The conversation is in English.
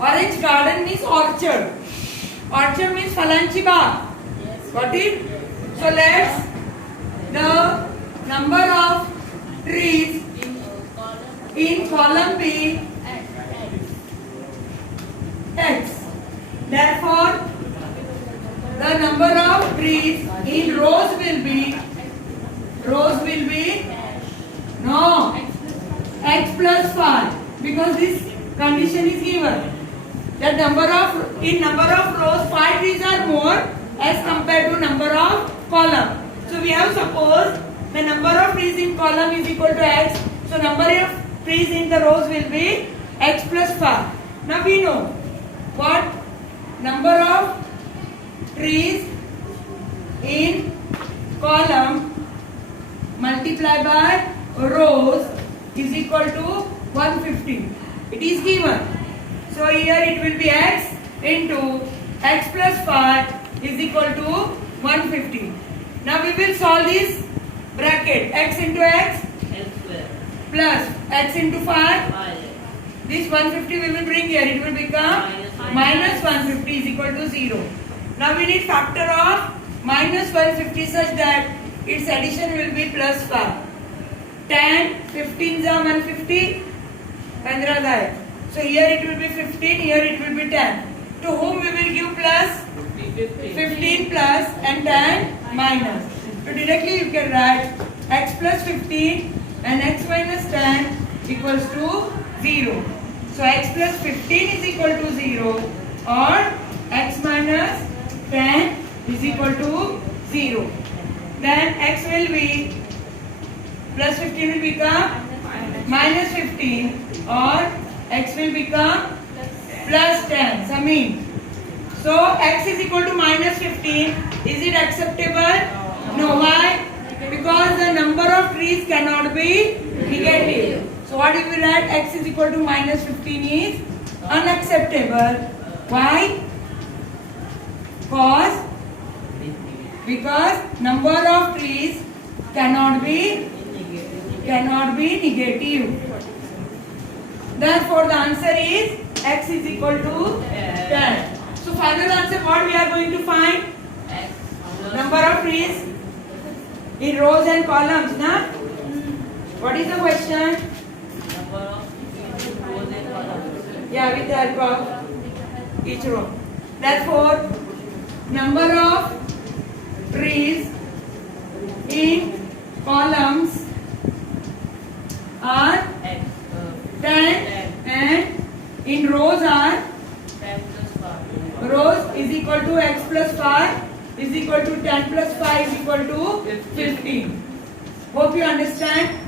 Orange garden means orchard. Orchard means फलांची Bagh. Got it? So let's the number of trees in column B X. Therefore, the number of trees in rows will be no X plus 5 because this condition is given. That number of rows 5 trees are more as compared to number of column. So we have supposed the number of trees in column is equal to X. So number of trees in the rows will be X plus 5. Now we know what number of trees in column multiplied by rows is equal to 150. It is given. So here it will be X into X plus 5 is equal to 150. Now we will solve this bracket. X into X plus X into 5. This 150 we will bring here. It will become minus 150 is equal to 0. Now we need factor of minus 150 such that its addition will be plus 5. 10, 15 is 150. 15 है. So here it will be 15, here it will be 10. To whom we will give plus? 15 plus and 10 minus. So directly you can write x plus 15 and x minus 10 equals to 0. So x plus 15 is equal to 0 or x minus 10 is equal to 0. Then x will be plus 15 will become minus 15 or x will become plus 10. Summing. So x is equal to minus 15. Is it acceptable? No. Why? Because the number of trees cannot be negative. So what if we write x is equal to minus 15 is unacceptable. Why? Because number of trees cannot be negative. Therefore the answer is x is equal to 10. So final answer what we are going to find? Number of trees in rows and columns, na? What is the question? Yeah, with the help of each row. Therefore, number of trees in columns are 10 and in rows are rows is equal to x plus 5 is equal to 10 plus 5 is equal to 15. Hope you understand.